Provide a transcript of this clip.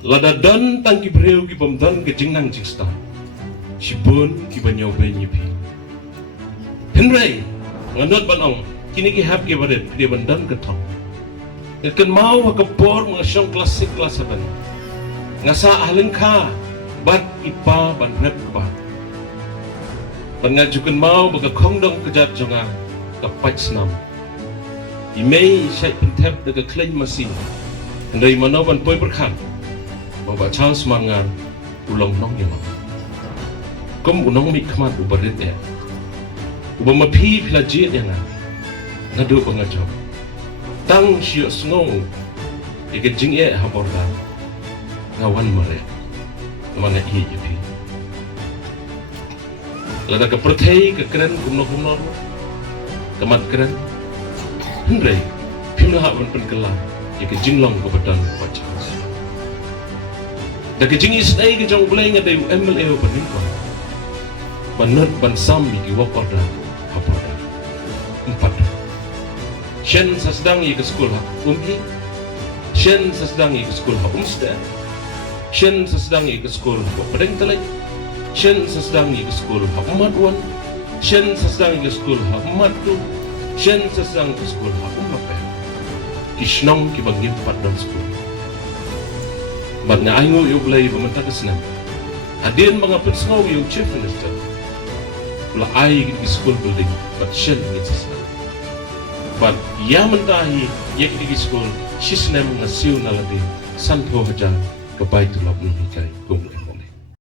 Lada don tang ki breu ki pom don ke Jinglong jingsta. Sibun ki banyaw banyi pi. Pyrthei nganot banong kini ki hap ki baret dia bandan ke thong. Ikan mau ha kapor mga siyang klasik klasaban. Ngasa ahleng ka bat ipa ban rep ba. Ban ngajukan mau baga kongdong kejat jonga kapat senam. Imei syait pentep daga klaim masih. Dari mana ban poi berkan. Bawa chance mangan ulang nong yang kum unong mi kmat ubarit ya uba mapi pilajit yang ngadu pengajau tang siok snow ikat jing e haborda ngawan mare mana i pi lada ke Pyrthei ke Kren kumno kemat Kren Pyrthei Phin lah ban Pynkylla ikat Jinglong ke badan baca dah kejing isnai ke jong boleh ngadai MLA berlingkuan banat bansam ki wakorda haporda empat shen sasdang ke sekolah umhi shen sasdang ke sekolah umsta shen sasdang ke sekolah pedeng telai shen sasdang ke sekolah umatwan shen sasdang ke sekolah umatu shen sasdang ke sekolah umape kisnong ki bangin empat dan sekolah Batnya aingo yung belai pemerintah kesenam. Adin mga pensau yung chief minister. Pula ai di school building, but shell ngit sesenam. But ya mentahi yak di school, sisnem ngasiu nalade santo haja kebaik tulap nuhikai kumno.